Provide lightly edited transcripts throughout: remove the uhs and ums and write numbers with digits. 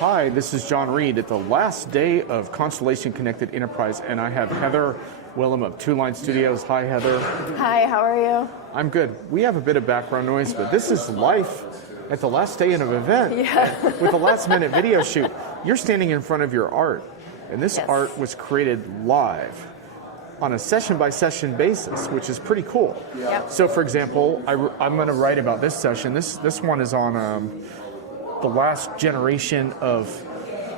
Hi, this is John Reed at the last day of Constellation Connected Enterprise, and I have Heather Willem of Two Line Studios. Hi, Heather. Hi, how are you? I'm good. We have a bit of background noise, but this is life at the last day of an event with a last-minute video shoot. You're standing in front of your art, and this art was created live on a session-by-session basis, which is pretty cool. Yep. So, for example, I'm going to write about this session. This one is on the last generation of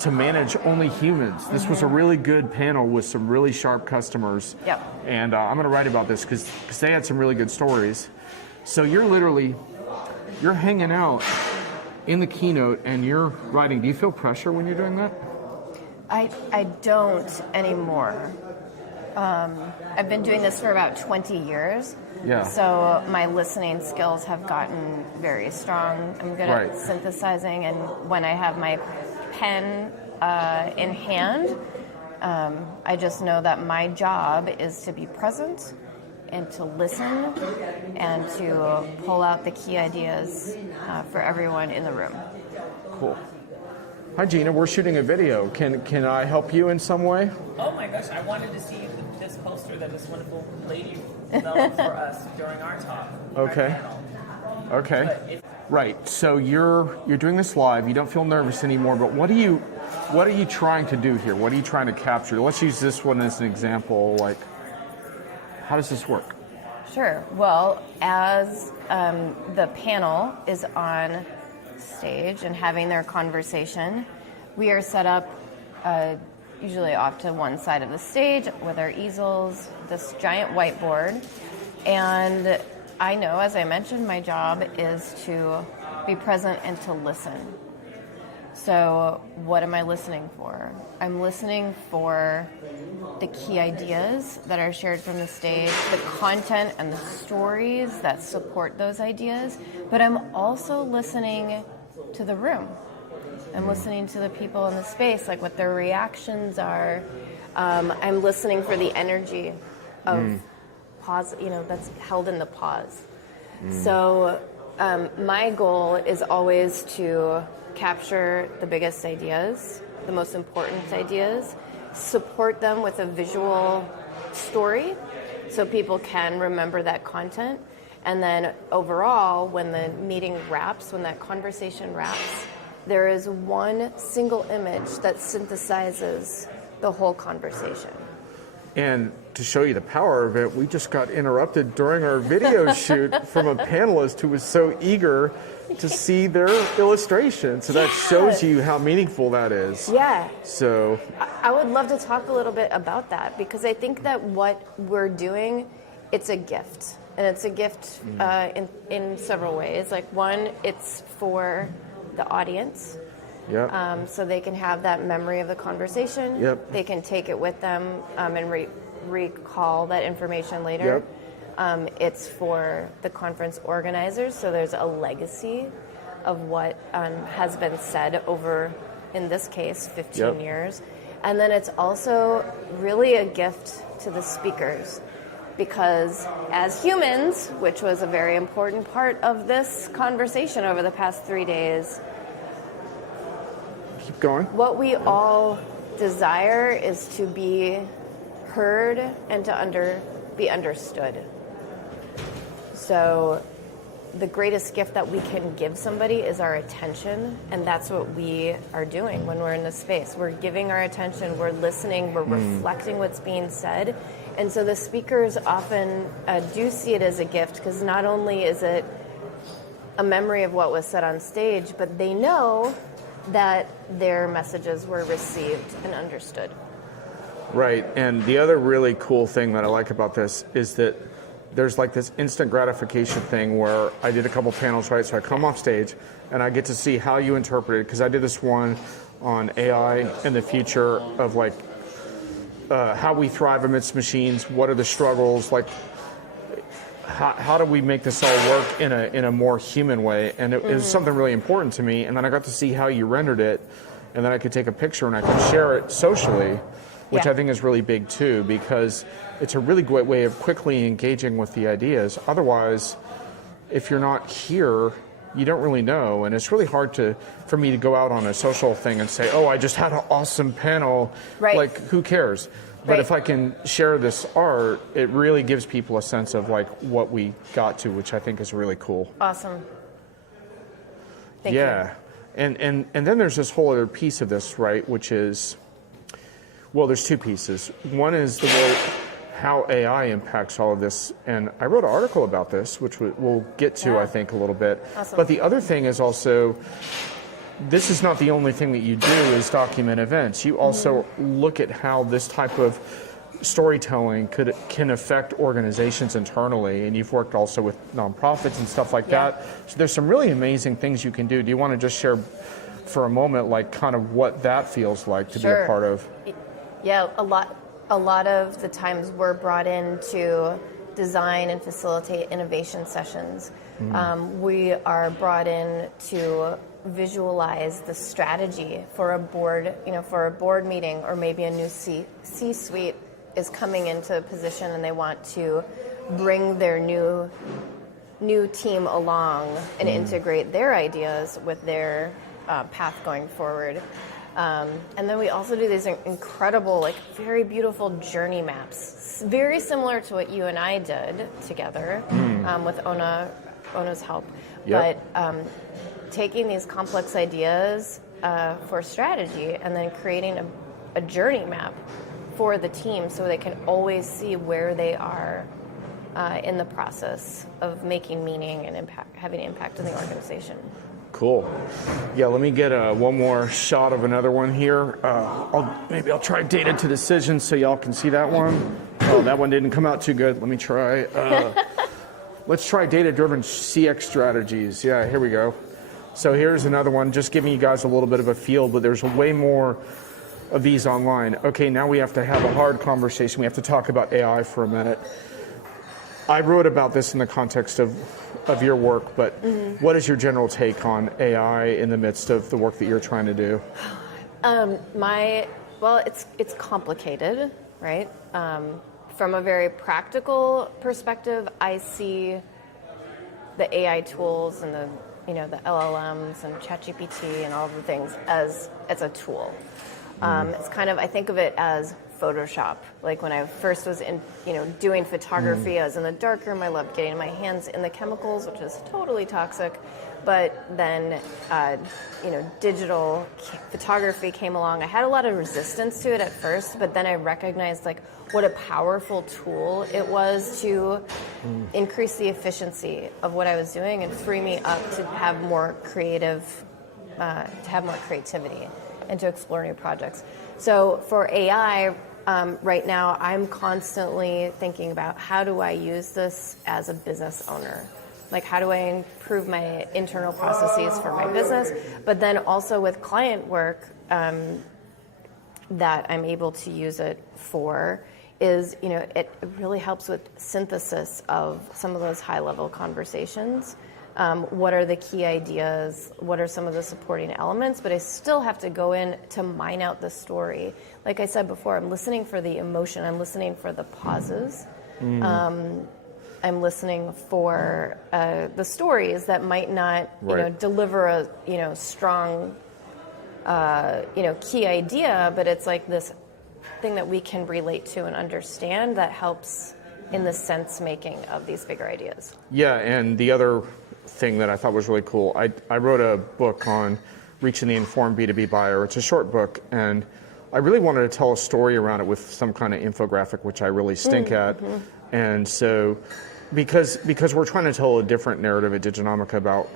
To Manage Only Humans. This was a really good panel with some really sharp customers. Yep. And I'm going to write about this because they had some really good stories. So you're hanging out in the keynote and you're writing. Do you feel pressure when you're doing that? I don't anymore. I've been doing this for about 20 years. Yeah. So my listening skills have gotten very strong. I'm good at synthesizing, and when I have my pen in hand, I just know that my job is to be present and to listen and to pull out the key ideas for everyone in the room. Cool. Hi, Gina. We're shooting a video. Can I help you in some way? Oh my gosh, I wanted to see this poster that this wonderful lady developed for us during our talk. Okay. Our Okay. Right. So you're doing this live. You don't feel nervous anymore. But what are you trying to do here? What are you trying to capture? Let's use this one as an example. Like, how does this work? Sure. Well, as the panel is on stage and having their conversation, we are set up usually off to one side of the stage with our easels, this giant whiteboard. And I know, as I mentioned, my job is to be present and to listen. So what am I listening for? I'm listening for the key ideas that are shared from the stage, the content and the stories that support those ideas, but I'm also listening to the room. I'm listening to the people in the space, like what their reactions are. I'm listening for the energy of pause, that's held in the pause. So my goal is always to capture the biggest ideas, the most important ideas, support them with a visual story so people can remember that content. And then overall, when the meeting wraps, when that conversation wraps, there is one single image that synthesizes the whole conversation. And to show you the power of it, we just got interrupted during our video shoot from a panelist who was so eager to see their illustration. So that shows you how meaningful that is. Yeah. So I would love to talk a little bit about that, because I think that what we're doing, it's a gift. And it's a gift in several ways. Like, one, it's for the audience. Yep. So they can have that memory of the conversation. Yep. They can take it with them and recall that information later. Yep. It's for the conference organizers, so there's a legacy of what has been said over, in this case, 15 years. And then it's also really a gift to the speakers, because as humans, which was a very important part of this conversation over the past 3 days, Keep going. what we all desire is to be heard and to be understood. So the greatest gift that we can give somebody is our attention, and that's what we are doing when we're in this space. We're giving our attention, we're listening, we're reflecting what's being said. And so the speakers often do see it as a gift, because not only is it a memory of what was said on stage, but they know that their messages were received and understood. Right. And the other really cool thing that I like about this is that there's like this instant gratification thing where I did a couple panels, right? So I come off stage and I get to see how you interpret it, because I did this one on AI and the future of like how we thrive amidst machines. What are the struggles? Like, how do we make this all work in a more human way? And it was something really important to me. And then I got to see how you rendered it, and then I could take a picture and I could share it socially, which I think is really big too, because it's a really great way of quickly engaging with the ideas. Otherwise, if you're not here, you don't really know, and it's really hard for me to go out on a social thing and say, oh, I just had an awesome panel. Right. Like, who cares? But Right. if I can share this art, it really gives people a sense of like what we got to, which I think is really cool. Awesome. Thank you. Yeah. And then there's this whole other piece of this, right, which is, well, there's two pieces. One is the way how AI impacts all of this, and I wrote an article about this, which we'll get to, Yeah. I think, a little bit. Awesome. But the other thing is also, this is not the only thing that you do is document events. You also look at how this type of storytelling can affect organizations internally, and you've worked also with nonprofits and stuff like Yeah. that. So there's some really amazing things you can do. Do you want to just share for a moment, like kind of what that feels like to be Sure. a part of? Yeah, a lot of the times we're brought in to design and facilitate innovation sessions. We are brought in to visualize the strategy for a board, for a board meeting, or maybe a new C-suite is coming into a position and they want to bring their new team along and integrate their ideas with their path going forward. And then we also do these incredible, like very beautiful journey maps, very similar to what you and I did together with Ona's help. Yep. But taking these complex ideas for strategy and then creating a journey map for the team so they can always see where they are in the process of making meaning and having impact in the organization. Cool. Yeah, let me get one more shot of another one here. Maybe I'll try data to decision so y'all can see that one. Oh, that one didn't come out too good. Let me try. Let's try data-driven CX strategies. Yeah, here we go. So here's another one, just giving you guys a little bit of a feel, but there's way more of these online. Okay, now we have to have a hard conversation. We have to talk about AI for a minute. I wrote about this in the context of your work, but what is your general take on AI in the midst of the work that you're trying to do? It's complicated, right? From a very practical perspective, I see the AI tools and the LLMs and ChatGPT and all the things as a tool. It's kind of, I think of it as Photoshop. Like when I first was doing photography, I was in the darkroom. I loved getting my hands in the chemicals, which is totally toxic. But then, digital photography came along. I had a lot of resistance to it at first, but then I recognized like what a powerful tool it was to increase the efficiency of what I was doing and free me up to have more creativity and to explore new projects. So for AI, right now, I'm constantly thinking about how do I use this as a business owner? Like how do I improve my internal processes for my business? But then also with client work that I'm able to use it for is, it really helps with synthesis of some of those high-level conversations. What are the key ideas? What are some of the supporting elements? But I still have to go in to mine out the story. Like I said before, I'm listening for the emotion. I'm listening for the pauses. I'm listening for the stories that might not, deliver a, strong, key idea, but it's like this thing that we can relate to and understand that helps in the sense making of these bigger ideas. Yeah, and the other thing that I thought was really cool, I wrote a book on reaching the informed B2B buyer. It's a short book, and I really wanted to tell a story around it with some kind of infographic, which I really stink at. And so, because we're trying to tell a different narrative at Diginomica about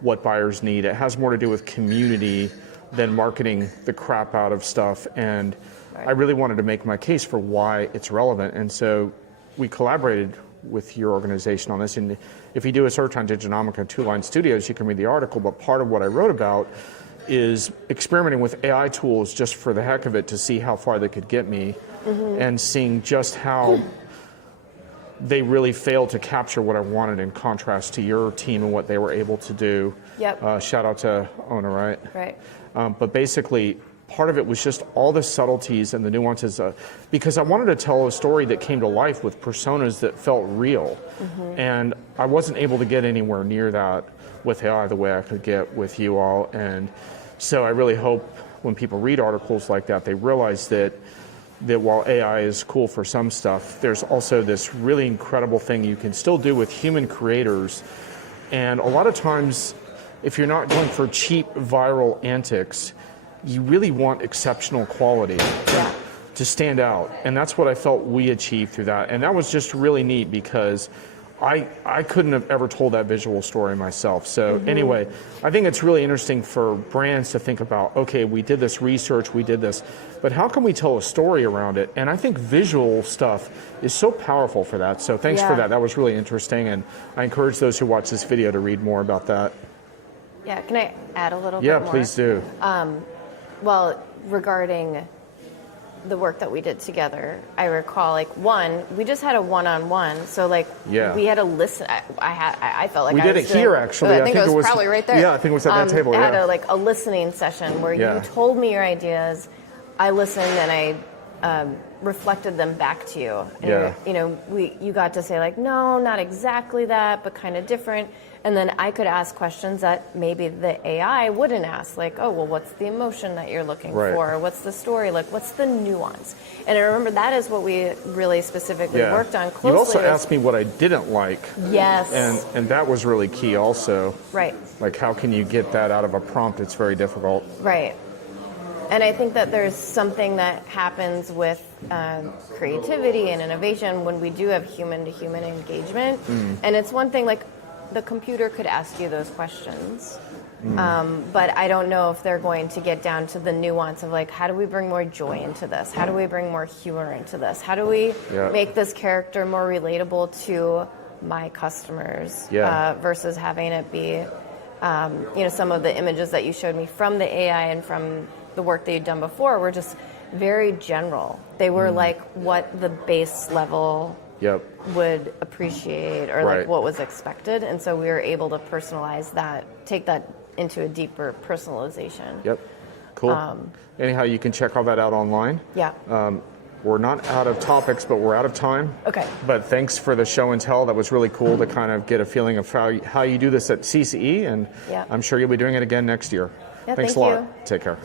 what buyers need, it has more to do with community than marketing the crap out of stuff. And I really wanted to make my case for why it's relevant. And so we collaborated with your organization on this. And if you do a search on Diginomica 2 Line Studios, you can read the article. But part of what I wrote about is experimenting with AI tools just for the heck of it to see how far they could get me, and seeing just how they really failed to capture what I wanted in contrast to your team and what they were able to do. Yep. Shout out to Ona, right? Right. But basically, part of it was just all the subtleties and the nuances, because I wanted to tell a story that came to life with personas that felt real. And I wasn't able to get anywhere near that with AI the way I could get with you all. And so I really hope when people read articles like that, they realize that while AI is cool for some stuff, there's also this really incredible thing you can still do with human creators. And a lot of times, if you're not going for cheap viral antics, you really want exceptional quality to stand out. And that's what I felt we achieved through that. And that was just really neat because I couldn't have ever told that visual story myself. So anyway, I think it's really interesting for brands to think about, okay, we did this research, we did this, but how can we tell a story around it? And I think visual stuff is so powerful for that. So thanks for that. That was really interesting. And I encourage those who watch this video to read more about that. Yeah, can I add a little bit more? Yeah, please do. Well, regarding the work that we did together, I recall, like, we just had a one-on-one, so like we had to listen. I felt like we did it here actually. I think it was probably right there. Yeah, I think it was at that table. I had a listening session where you told me your ideas, I listened, and I reflected them back to you. And you got to say like, no, not exactly that, but kind of different. And then I could ask questions that maybe the AI wouldn't ask, like, oh, well, what's the emotion that you're looking for? What's the story? Like, what's the nuance? And I remember that is what we really specifically worked on closely. You also asked me what I didn't like. Yes. And that was really key also. Right. Like, how can you get that out of a prompt? It's very difficult. Right. And I think that there's something that happens with creativity and innovation when we do have human-to-human engagement. And it's one thing, like, the computer could ask you those questions, but I don't know if they're going to get down to the nuance of like, how do we bring more joy into this? How do we bring more humor into this? How do we make this character more relatable to my customers versus having it be, some of the images that you showed me from the AI and from the work that you'd done before were just very general. They were like what the base level would appreciate or like what was expected. And so we were able to personalize that, take that into a deeper personalization. Yep. Cool. Anyhow, you can check all that out online. Yeah. We're not out of topics, but we're out of time. Okay. But thanks for the show and tell. That was really cool to kind of get a feeling of how you do this at CCE. And I'm sure you'll be doing it again next year. Yeah, Thanks a lot. Take care.